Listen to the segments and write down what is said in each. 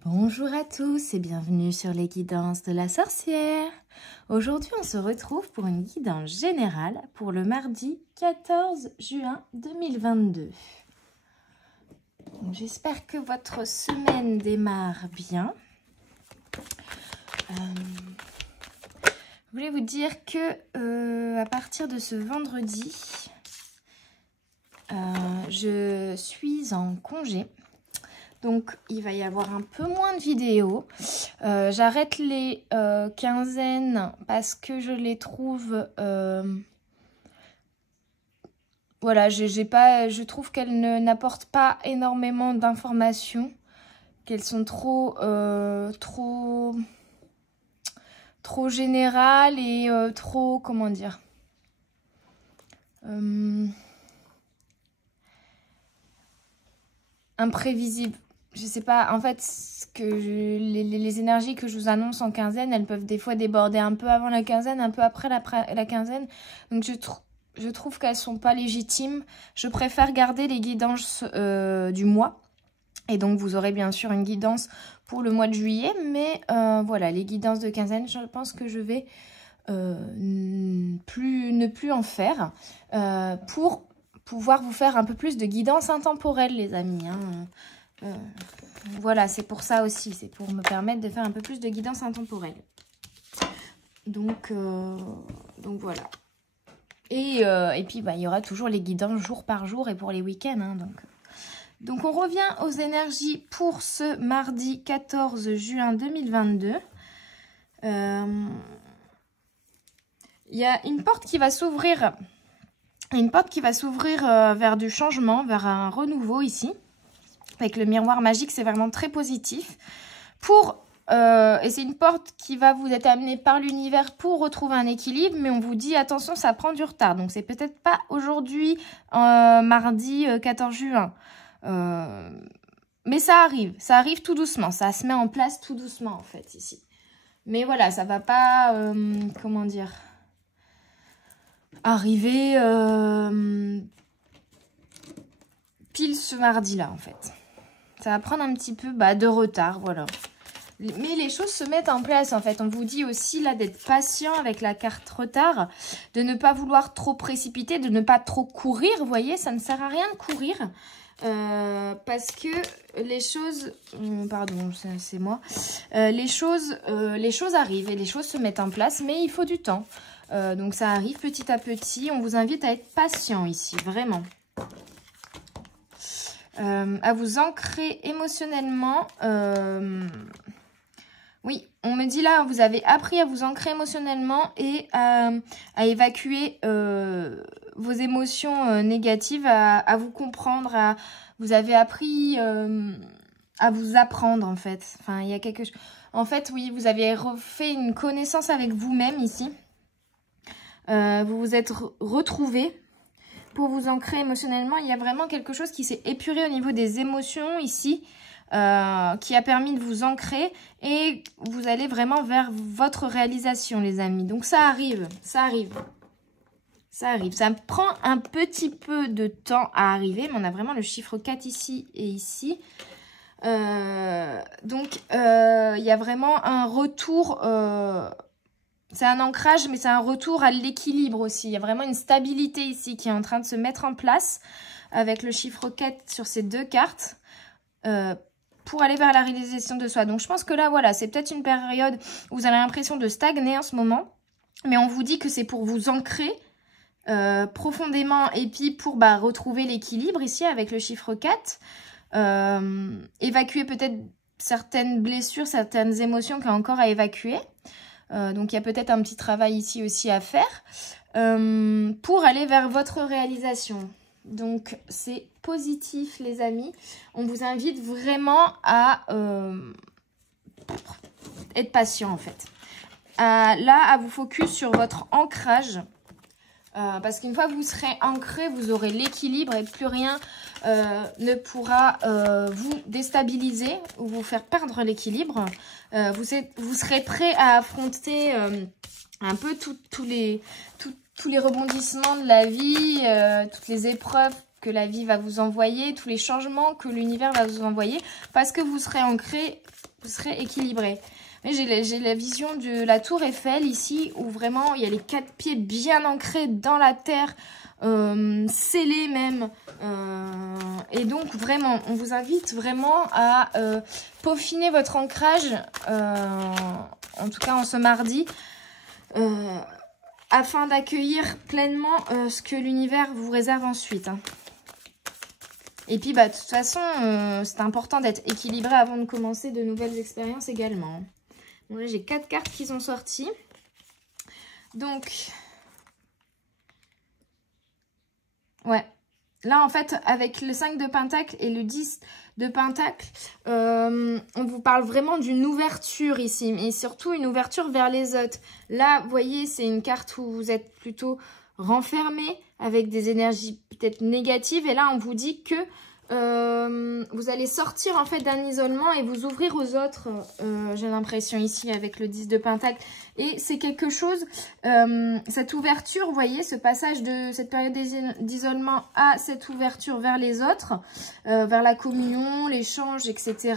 Bonjour à tous et bienvenue sur les guidances de la sorcière. Aujourd'hui, on se retrouve pour une guidance générale pour le mardi 14 juin 2022. J'espère que votre semaine démarre bien. Je voulais vous dire que à partir de ce vendredi, je suis en congé. Donc, il va y avoir un peu moins de vidéos. J'arrête les quinzaines parce que je les trouve... voilà, je trouve qu'elles n'apportent pas énormément d'informations. Qu'elles sont trop générales et trop... Comment dire imprévisibles. Je sais pas, en fait, les énergies que je vous annonce en quinzaine, elles peuvent des fois déborder un peu avant la quinzaine, un peu après la quinzaine. Donc je trouve qu'elles sont pas légitimes. Je préfère garder les guidances du mois. Et donc vous aurez bien sûr une guidance pour le mois de juillet. Mais voilà, les guidances de quinzaine, je pense que je vais ne plus en faire pour pouvoir vous faire un peu plus de guidance intemporelle, les amis, hein. Voilà, c'est pour ça aussi, c'est pour me permettre de faire un peu plus de guidance intemporelle. Donc voilà. Et puis, bah, il y aura toujours les guidances jour par jour et pour les week-ends. Hein, donc, on revient aux énergies pour ce mardi 14 juin 2022. Il y a une porte qui va s'ouvrir. Vers du changement, vers un renouveau ici. Avec le miroir magique, c'est vraiment très positif. Et c'est une porte qui va vous être amenée par l'univers pour retrouver un équilibre. Mais on vous dit, attention, ça prend du retard. Donc, c'est peut-être pas aujourd'hui, mardi 14 juin. Mais ça arrive tout doucement. Ça se met en place tout doucement, en fait, ici. Mais voilà, ça va pas, comment dire, arriver pile ce mardi-là, en fait. Ça va prendre un petit peu de retard, voilà. Mais les choses se mettent en place, en fait. On vous dit aussi, là, d'être patient avec la carte retard, de ne pas vouloir trop précipiter, de ne pas trop courir, vous voyez, ça ne sert à rien de courir. Parce que les choses... pardon, c'est moi. Les choses arrivent et les choses se mettent en place, mais il faut du temps. Donc, ça arrive petit à petit. On vous invite à être patient ici, vraiment. À vous ancrer émotionnellement. Oui, on me dit là, vous avez appris à vous ancrer émotionnellement et à évacuer vos émotions négatives, à vous comprendre. Vous avez appris à vous apprendre, en fait. Enfin, il y a quelque chose... En fait, oui, vous avez refait une connaissance avec vous-même ici. Vous vous êtes retrouvés. Pour vous ancrer émotionnellement, il y a vraiment quelque chose qui s'est épuré au niveau des émotions ici, qui a permis de vous ancrer et vous allez vraiment vers votre réalisation, les amis. Donc ça arrive, ça arrive. Ça arrive. Ça prend un petit peu de temps à arriver, mais on a vraiment le chiffre 4 ici et ici. Donc il y a vraiment un retour... c'est un ancrage, mais c'est un retour à l'équilibre aussi. Il y a vraiment une stabilité ici qui est en train de se mettre en place avec le chiffre 4 sur ces deux cartes pour aller vers la réalisation de soi. Donc, je pense que là, voilà, c'est peut-être une période où vous avez l'impression de stagner en ce moment. Mais on vous dit que c'est pour vous ancrer profondément et puis pour retrouver l'équilibre ici avec le chiffre 4. Évacuer peut-être certaines blessures, certaines émotions qu'il y a encore à évacuer. Donc, il y a peut-être un petit travail ici aussi à faire pour aller vers votre réalisation. Donc, c'est positif, les amis. On vous invite vraiment à être patient, en fait. À vous focus sur votre ancrage. Parce qu'une fois que vous serez ancré, vous aurez l'équilibre et plus rien ne pourra vous déstabiliser ou vous faire perdre l'équilibre. Vous serez prêt à affronter un peu tous les rebondissements de la vie, toutes les épreuves que la vie va vous envoyer, tous les changements que l'univers va vous envoyer, parce que vous serez ancré, vous serez équilibré. J'ai la vision de la tour Eiffel ici, où vraiment il y a les 4 pieds bien ancrés dans la terre, scellés même. Et donc vraiment, on vous invite vraiment à peaufiner votre ancrage, en tout cas en ce mardi, afin d'accueillir pleinement ce que l'univers vous réserve ensuite. Hein. Et puis, bah, de toute façon, c'est important d'être équilibré avant de commencer de nouvelles expériences également. Bon, là, j'ai 4 cartes qui sont sorties. Donc, ouais. Là, en fait, avec le 5 de Pentacle et le 10 de Pentacle, on vous parle vraiment d'une ouverture ici. Et surtout, une ouverture vers les autres. Là, vous voyez, c'est une carte où vous êtes plutôt renfermé avec des énergies peut-être négatives. Et là, on vous dit que vous allez sortir en fait d'un isolement et vous ouvrir aux autres, j'ai l'impression ici avec le 10 de Pentacle. Et c'est quelque chose, cette ouverture, vous voyez, ce passage de cette période d'isolement à cette ouverture vers les autres, vers la communion, l'échange, etc.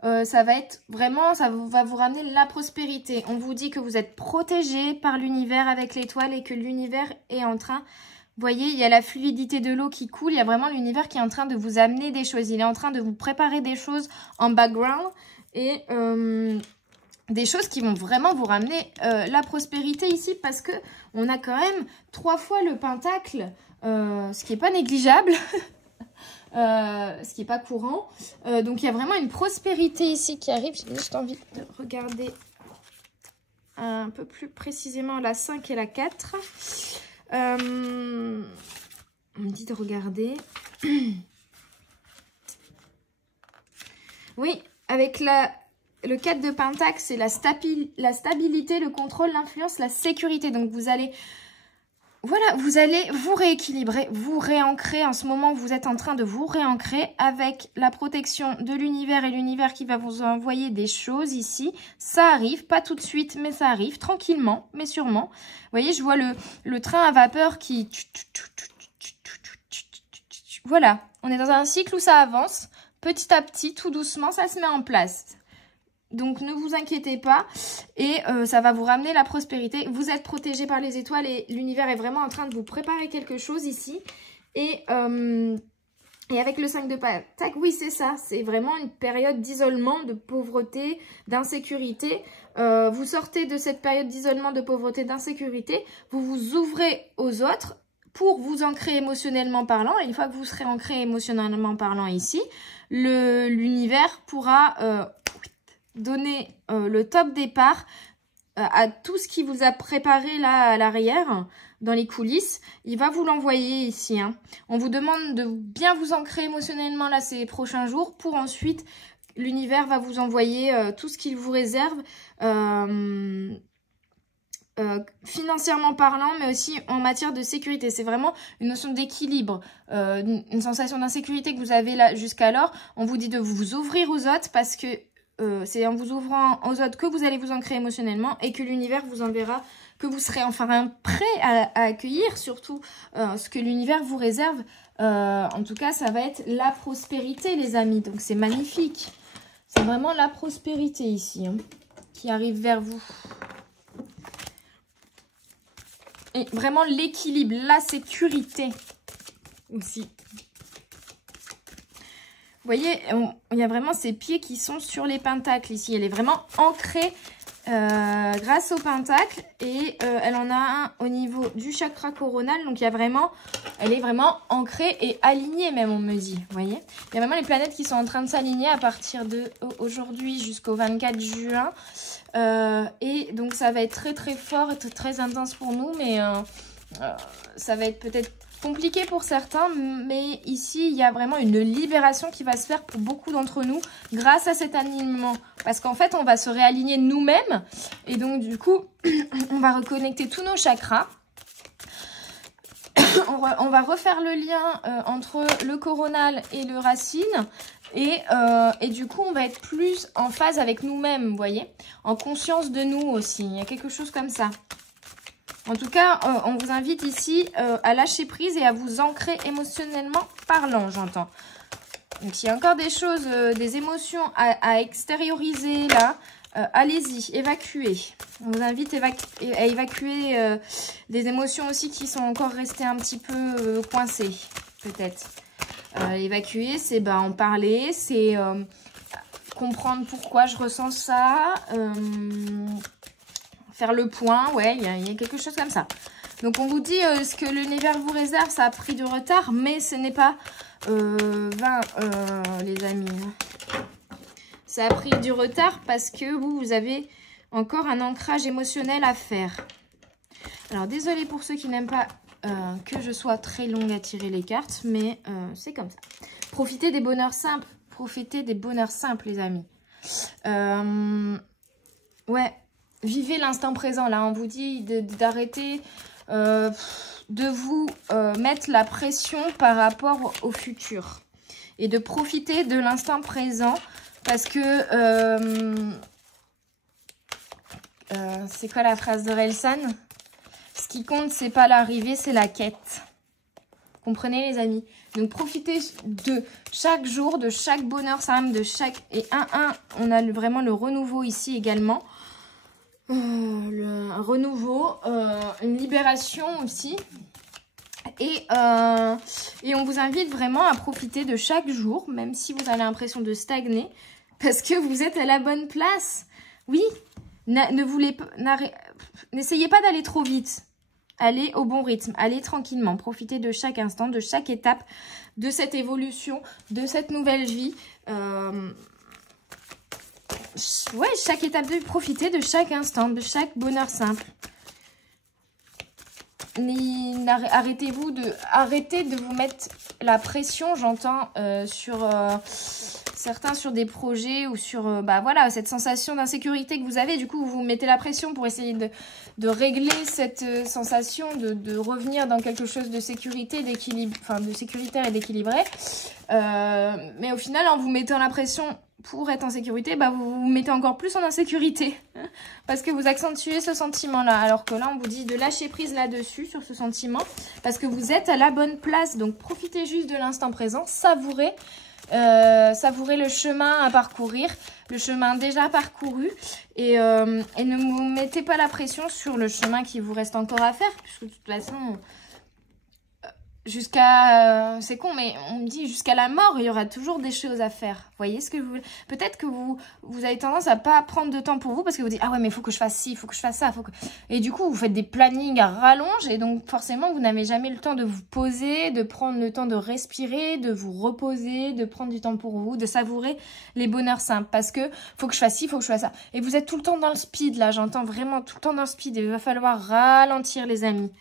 Ça va être vraiment, ça va vous ramener la prospérité. On vous dit que vous êtes protégé par l'univers avec l'étoile et que l'univers est en train... Vous voyez, il y a la fluidité de l'eau qui coule. Il y a vraiment l'univers qui est en train de vous amener des choses. Il est en train de vous préparer des choses en background. Et des choses qui vont vraiment vous ramener la prospérité ici. Parce que on a quand même 3 fois le pentacle. Ce qui n'est pas négligeable. Ce qui n'est pas courant. Donc il y a vraiment une prospérité ici qui arrive. J'ai juste envie de regarder un peu plus précisément la 5 et la 4. On me dit de regarder. Oui, avec le 4 de Pentacle, c'est la stabilité, le contrôle, l'influence, la sécurité. Donc vous allez, voilà, vous allez vous rééquilibrer, vous réancrer. En ce moment, vous êtes en train de vous réancrer avec la protection de l'univers et l'univers qui va vous envoyer des choses ici. Ça arrive, pas tout de suite, mais ça arrive, tranquillement, mais sûrement. Vous voyez, je vois le train à vapeur qui... Voilà, on est dans un cycle où ça avance. Petit à petit, tout doucement, ça se met en place. Donc, ne vous inquiétez pas et ça va vous ramener la prospérité. Vous êtes protégé par les étoiles et l'univers est vraiment en train de vous préparer quelque chose ici. Et avec le 5 de Pentacle, oui, c'est ça. C'est vraiment une période d'isolement, de pauvreté, d'insécurité. Vous sortez de cette période d'isolement, de pauvreté, d'insécurité. Vous vous ouvrez aux autres pour vous ancrer émotionnellement parlant. Et une fois que vous serez ancré émotionnellement parlant ici, l'univers pourra... donner le top départ à tout ce qui vous a préparé là à l'arrière, dans les coulisses. Il va vous l'envoyer ici. Hein. On vous demande de bien vous ancrer émotionnellement là ces prochains jours pour ensuite, l'univers va vous envoyer tout ce qu'il vous réserve financièrement parlant, mais aussi en matière de sécurité. C'est vraiment une notion d'équilibre, une sensation d'insécurité que vous avez là jusqu'alors. On vous dit de vous ouvrir aux autres parce que c'est en vous ouvrant aux autres que vous allez vous ancrer émotionnellement et que l'univers vous enverra, que vous serez enfin prêt à accueillir surtout ce que l'univers vous réserve. En tout cas, ça va être la prospérité, les amis. Donc, c'est magnifique. C'est vraiment la prospérité ici hein, qui arrive vers vous. Et vraiment l'équilibre, la sécurité aussi. Vous voyez, il y a vraiment ces pieds qui sont sur les pentacles ici. Elle est vraiment ancrée grâce au pentacle. Et elle en a un au niveau du chakra coronal. Donc, il y a vraiment, elle est vraiment ancrée et alignée même, on me dit. Vous voyez, il y a vraiment les planètes qui sont en train de s'aligner à partir de aujourd'hui jusqu'au 24 juin. Et donc, ça va être très, très fort et très intense pour nous. Mais ça va être peut-être... compliqué pour certains, mais ici, il y a vraiment une libération qui va se faire pour beaucoup d'entre nous grâce à cet alignement. Parce qu'en fait, on va se réaligner nous-mêmes et donc, du coup, on va reconnecter tous nos chakras. On va refaire le lien entre le coronal et le racine et du coup, on va être plus en phase avec nous-mêmes, vous voyez, en conscience de nous aussi. Il y a quelque chose comme ça. En tout cas, on vous invite ici à lâcher prise et à vous ancrer émotionnellement parlant, j'entends. Donc, il y a encore des choses, des émotions à extérioriser là. Allez-y, évacuez. On vous invite à évacuer des émotions aussi qui sont encore restées un petit peu coincées, peut-être. Évacuer, c'est en parler, c'est comprendre pourquoi je ressens ça, faire le point, ouais, il y a quelque chose comme ça. Donc on vous dit ce que l'univers vous réserve, ça a pris du retard, mais ce n'est pas vain, les amis. Ça a pris du retard parce que vous avez encore un ancrage émotionnel à faire. Alors, désolée pour ceux qui n'aiment pas que je sois très longue à tirer les cartes, mais c'est comme ça. Profitez des bonheurs simples. Profitez des bonheurs simples, les amis. Ouais, vivez l'instant présent. Là, on vous dit d'arrêter de vous mettre la pression par rapport au futur. Et de profiter de l'instant présent. Parce que, c'est quoi la phrase d'Orelsan? Ce qui compte, c'est pas l'arrivée, c'est la quête. Comprenez, les amis? Donc, profitez de chaque jour, de chaque bonheur simple, de chaque... Et on a vraiment le renouveau ici également. Un renouveau, une libération aussi. Et on vous invite vraiment à profiter de chaque jour, même si vous avez l'impression de stagner, parce que vous êtes à la bonne place. Oui, n'essayez pas d'aller trop vite. Allez au bon rythme, allez tranquillement. Profitez de chaque instant, de chaque étape, de cette évolution, de cette nouvelle vie. Ouais, chaque étape de vie, profitez de chaque instant, de chaque bonheur simple. Arrêtez de vous mettre la pression, j'entends, sur certains sur des projets ou sur voilà, cette sensation d'insécurité que vous avez. Du coup, vous vous mettez la pression pour essayer de régler cette sensation, de revenir dans quelque chose de sécurité, d'équilibre, enfin de sécuritaire et d'équilibré. Mais au final, en vous mettant la pression pour être en sécurité, vous vous mettez encore plus en insécurité. Parce que vous accentuez ce sentiment-là. Alors que là, on vous dit de lâcher prise là-dessus, sur ce sentiment. Parce que vous êtes à la bonne place. Donc, profitez juste de l'instant présent. Savourez. Savourez le chemin à parcourir. Le chemin déjà parcouru. Et ne vous mettez pas la pression sur le chemin qui vous reste encore à faire. Puisque de toute façon... jusqu'à... c'est con, mais on me dit jusqu'à la mort, il y aura toujours des choses à faire. Vous voyez ce que vous voulez? Peut-être que vous avez tendance à pas prendre de temps pour vous parce que vous dites, ah ouais, mais il faut que je fasse ci, il faut que je fasse ça. Et du coup, vous faites des plannings à rallonge et donc forcément, vous n'avez jamais le temps de vous poser, de prendre le temps de respirer, de vous reposer, de prendre du temps pour vous, de savourer les bonheurs simples parce que faut que je fasse ci, il faut que je fasse ça. Et vous êtes tout le temps dans le speed, là, j'entends vraiment tout le temps dans le speed et il va falloir ralentir, les amis.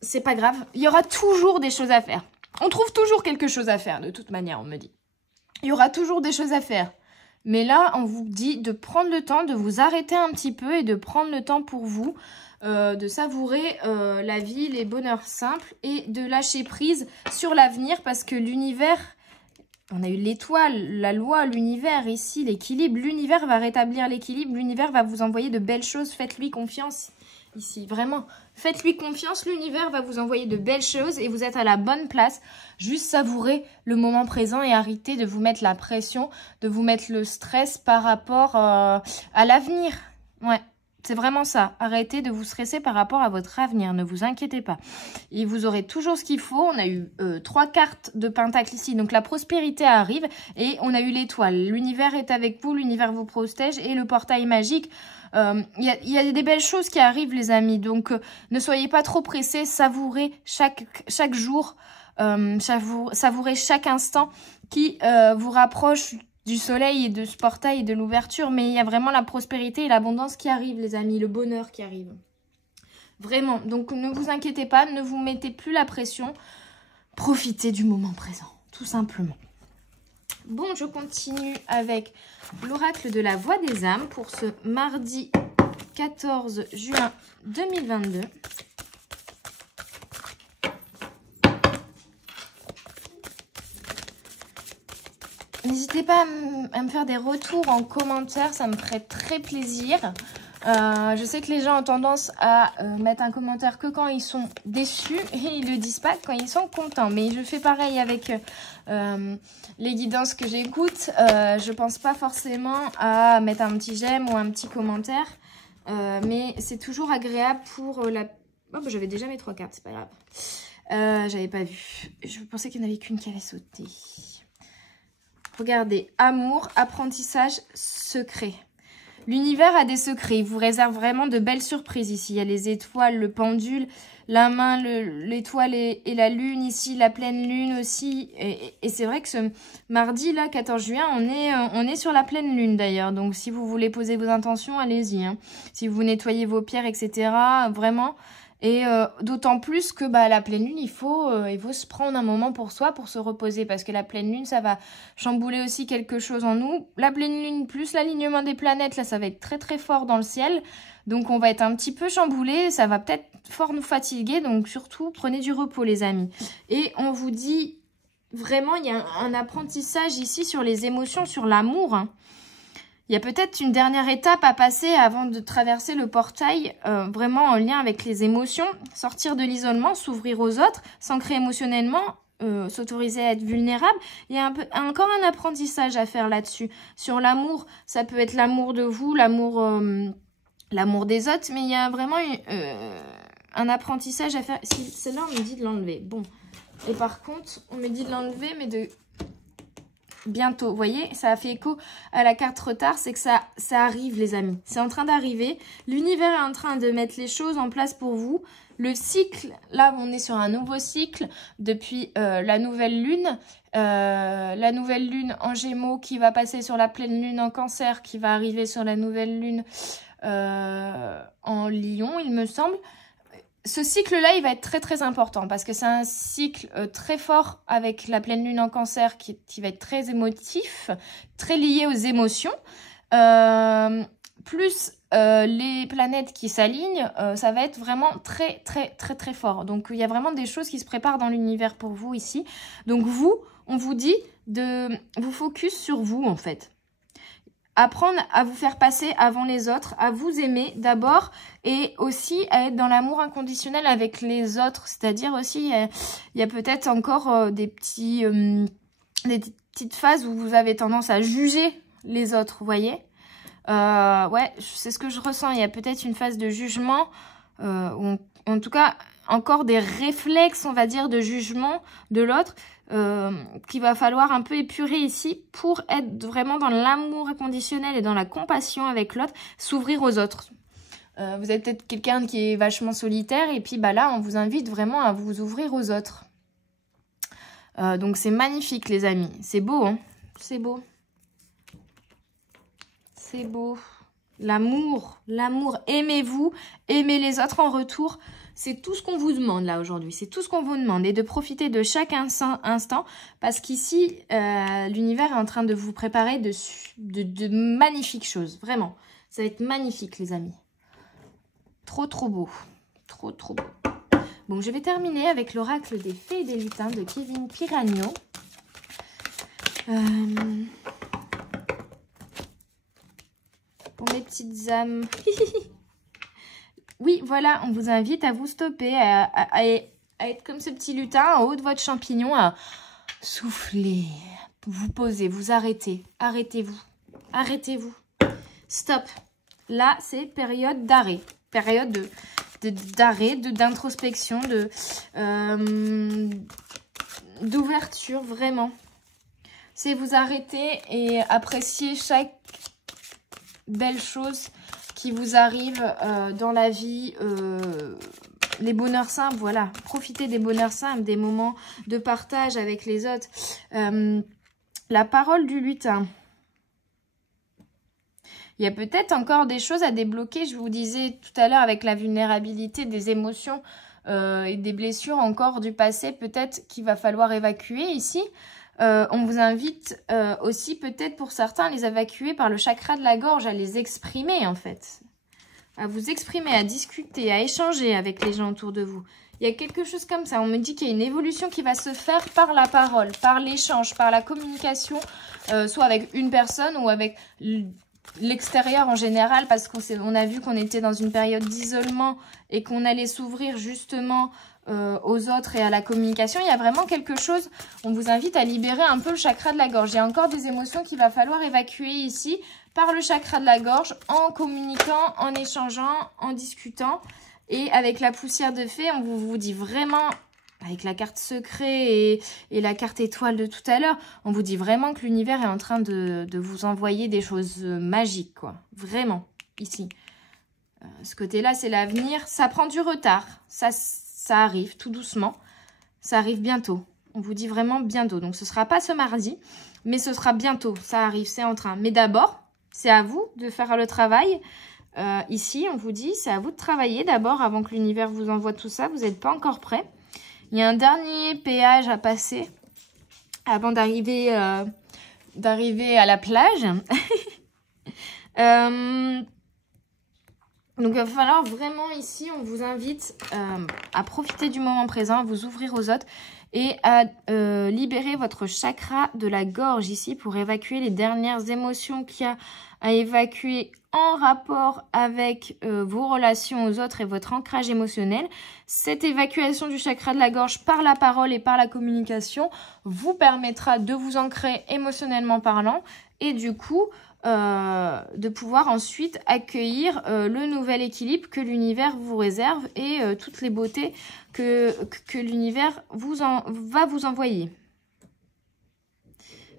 C'est pas grave, il y aura toujours des choses à faire. On trouve toujours quelque chose à faire, de toute manière, on me dit. Il y aura toujours des choses à faire. Mais là, on vous dit de prendre le temps, de vous arrêter un petit peu et de prendre le temps pour vous, de savourer la vie, les bonheurs simples et de lâcher prise sur l'avenir parce que l'univers... On a eu l'étoile, la loi, l'univers ici, l'équilibre. L'univers va rétablir l'équilibre, l'univers va vous envoyer de belles choses, faites-lui confiance. Ici, vraiment, faites-lui confiance, l'univers va vous envoyer de belles choses et vous êtes à la bonne place. Juste savourez le moment présent et arrêtez de vous mettre la pression, de vous mettre le stress par rapport à l'avenir. Ouais, c'est vraiment ça. Arrêtez de vous stresser par rapport à votre avenir, ne vous inquiétez pas. Et vous aurez toujours ce qu'il faut. On a eu 3 cartes de pentacle ici, donc la prospérité arrive et on a eu l'étoile. L'univers est avec vous, l'univers vous protège et le portail magique. Il y a des belles choses qui arrivent, les amis, donc ne soyez pas trop pressés, savourez chaque jour, savourez chaque instant qui vous rapproche du soleil et de ce portail et de l'ouverture, mais il y a vraiment la prospérité et l'abondance qui arrivent, les amis, le bonheur qui arrive. Vraiment, donc ne vous inquiétez pas, ne vous mettez plus la pression, profitez du moment présent, tout simplement. Bon, je continue avec l'oracle de la voix des âmes pour ce mardi 14 juin 2022. N'hésitez pas à me faire des retours en commentaire, ça me ferait très plaisir. Je sais que les gens ont tendance à mettre un commentaire que quand ils sont déçus et ils le disent pas quand ils sont contents. Mais je fais pareil avec les guidances que j'écoute. Je pense pas forcément à mettre un petit j'aime ou un petit commentaire. Mais c'est toujours agréable pour la... Oh, bah, j'avais déjà mes 3 cartes, c'est pas grave. J'avais pas vu. Je pensais qu'il n'y en avait qu'une qui avait sauté. Regardez, amour, apprentissage, secret. L'univers a des secrets. Il vous réserve vraiment de belles surprises ici. Il y a les étoiles, le pendule, la main, l'étoile et la lune ici, la pleine lune aussi. Et c'est vrai que ce mardi, là, 14 juin, on est sur la pleine lune d'ailleurs. Donc, si vous voulez poser vos intentions, allez-y. Hein. Si vous nettoyez vos pierres, etc., vraiment... Et d'autant plus que la pleine lune, il faut se prendre un moment pour soi, pour se reposer. Parce que la pleine lune, ça va chambouler aussi quelque chose en nous. La pleine lune plus l'alignement des planètes, là, ça va être très très fort dans le ciel. Donc on va être un petit peu chamboulé, ça va peut-être fort nous fatiguer. Donc surtout, prenez du repos les amis. Et on vous dit, vraiment, il y a un apprentissage ici sur les émotions, sur l'amour, hein. Il y a peut-être une dernière étape à passer avant de traverser le portail, vraiment en lien avec les émotions, sortir de l'isolement, s'ouvrir aux autres, s'ancrer émotionnellement, s'autoriser à être vulnérable. Il y a encore un apprentissage à faire là-dessus. Sur l'amour, ça peut être l'amour de vous, l'amour des autres, mais il y a vraiment un apprentissage à faire. Si, celle-là, on me dit de l'enlever. Bon. Et par contre, on me dit de l'enlever, mais de... bientôt, vous voyez, ça a fait écho à la carte retard, c'est que ça arrive les amis, c'est en train d'arriver, l'univers est en train de mettre les choses en place pour vous, le cycle, là on est sur un nouveau cycle depuis la nouvelle lune en Gémeaux qui va passer sur la pleine lune en Cancer, qui va arriver sur la nouvelle lune en Lion il me semble. Ce cycle-là, il va être très très important parce que c'est un cycle très fort avec la pleine lune en Cancer qui va être très émotif, très lié aux émotions. Plus les planètes qui s'alignent, ça va être vraiment très très très très fort. Donc il y a vraiment des choses qui se préparent dans l'univers pour vous ici. Donc vous, on vous dit de vous focus sur vous en fait. Apprendre à vous faire passer avant les autres, à vous aimer d'abord et aussi à être dans l'amour inconditionnel avec les autres. C'est-à-dire aussi, il y a peut-être encore des petites phases où vous avez tendance à juger les autres, vous voyez. Ouais, c'est ce que je ressens. Il y a peut-être une phase de jugement, en tout cas, encore des réflexes, on va dire, de jugement de l'autre. Qu'il va falloir un peu épurer ici pour être vraiment dans l'amour inconditionnel et dans la compassion avec l'autre, s'ouvrir aux autres. Vous êtes peut-être quelqu'un qui est vachement solitaire et puis là, on vous invite vraiment à vous ouvrir aux autres. Donc c'est magnifique les amis, c'est beau, hein, c'est beau. C'est beau. L'amour, aimez-vous, aimez les autres en retour. C'est tout ce qu'on vous demande là aujourd'hui, c'est tout ce qu'on vous demande. Et de profiter de chaque instant parce qu'ici, l'univers est en train de vous préparer de magnifiques choses. Vraiment, ça va être magnifique les amis. Trop trop beau, trop trop beau. Bon, je vais terminer avec l'oracle des fées et des lutins de Kevin Piragno. Pour mes petites âmes. Oui, voilà, on vous invite à vous stopper, à être comme ce petit lutin en haut de votre champignon, à souffler, vous poser, vous arrêter. Arrêtez-vous. Arrêtez-vous. Stop. Là, c'est période d'arrêt. Période d'arrêt, d'introspection, d'ouverture, vraiment. C'est vous arrêter et apprécier chaque belle chose qui vous arrive dans la vie, les bonheurs simples, voilà. Profitez des bonheurs simples, des moments de partage avec les autres. La parole du lutin. Il y a peut-être encore des choses à débloquer, je vous disais tout à l'heure avec la vulnérabilité des émotions et des blessures encore du passé, peut-être qu'il va falloir évacuer ici. On vous invite aussi peut-être pour certains à les évacuer par le chakra de la gorge, à les exprimer en fait. À vous exprimer, à discuter, à échanger avec les gens autour de vous. Il y a quelque chose comme ça. On me dit qu'il y a une évolution qui va se faire par la parole, par l'échange, par la communication, soit avec une personne ou avec l'extérieur en général, parce qu'on a vu qu'on était dans une période d'isolement et qu'on allait s'ouvrir justement aux autres et à la communication. Il y a vraiment quelque chose, on vous invite à libérer un peu le chakra de la gorge. Il y a encore des émotions qu'il va falloir évacuer ici par le chakra de la gorge, en communiquant, en échangeant, en discutant. Et avec la poussière de fée, on vous dit vraiment, avec la carte secret et la carte étoile de tout à l'heure, on vous dit vraiment que l'univers est en train de vous envoyer des choses magiques, quoi. Vraiment, ici. Ce côté-là, c'est l'avenir. Ça prend du retard. Ça arrive tout doucement. Ça arrive bientôt. On vous dit vraiment bientôt. Donc, ce ne sera pas ce mardi, mais ce sera bientôt. Ça arrive, c'est en train. Mais d'abord, c'est à vous de faire le travail. Ici, on vous dit, c'est à vous de travailler d'abord avant que l'univers vous envoie tout ça. Vous n'êtes pas encore prêt. Il y a un dernier péage à passer avant d'arriver à la plage. Donc, il va falloir vraiment ici, on vous invite à profiter du moment présent, à vous ouvrir aux autres et à libérer votre chakra de la gorge ici pour évacuer les dernières émotions qu'il y a à évacuer en rapport avec vos relations aux autres et votre ancrage émotionnel. Cette évacuation du chakra de la gorge par la parole et par la communication vous permettra de vous ancrer émotionnellement parlant et du coup de pouvoir ensuite accueillir le nouvel équilibre que l'univers vous réserve et toutes les beautés que l'univers va vous envoyer.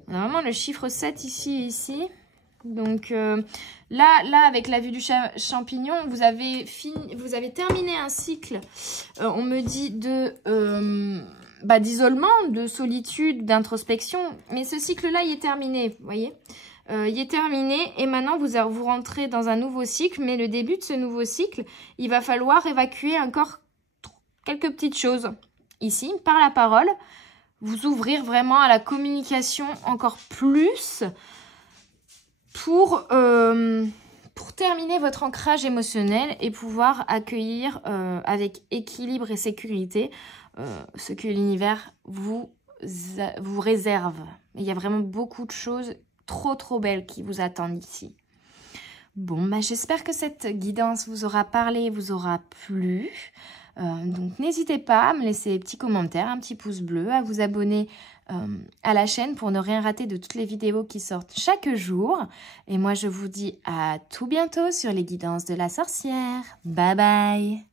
On a vraiment le chiffre 7 ici et ici. Donc là, avec la vue du champignon, vous avez terminé un cycle, on me dit, d'isolement, de solitude, d'introspection. Mais ce cycle-là, il est terminé, vous voyez. Il est terminé et maintenant vous rentrez dans un nouveau cycle. Mais le début de ce nouveau cycle, il va falloir évacuer encore quelques petites choses. Ici, par la parole, vous ouvrir vraiment à la communication encore plus pour terminer votre ancrage émotionnel et pouvoir accueillir avec équilibre et sécurité ce que l'univers vous réserve. Il y a vraiment beaucoup de choses trop belles qui vous attendent ici. Bon, j'espère que cette guidance vous aura parlé, vous aura plu. Donc n'hésitez pas à me laisser des petits commentaires, un petit pouce bleu, à vous abonner à la chaîne pour ne rien rater de toutes les vidéos qui sortent chaque jour. Et moi je vous dis à tout bientôt sur les guidances de la sorcière. Bye bye!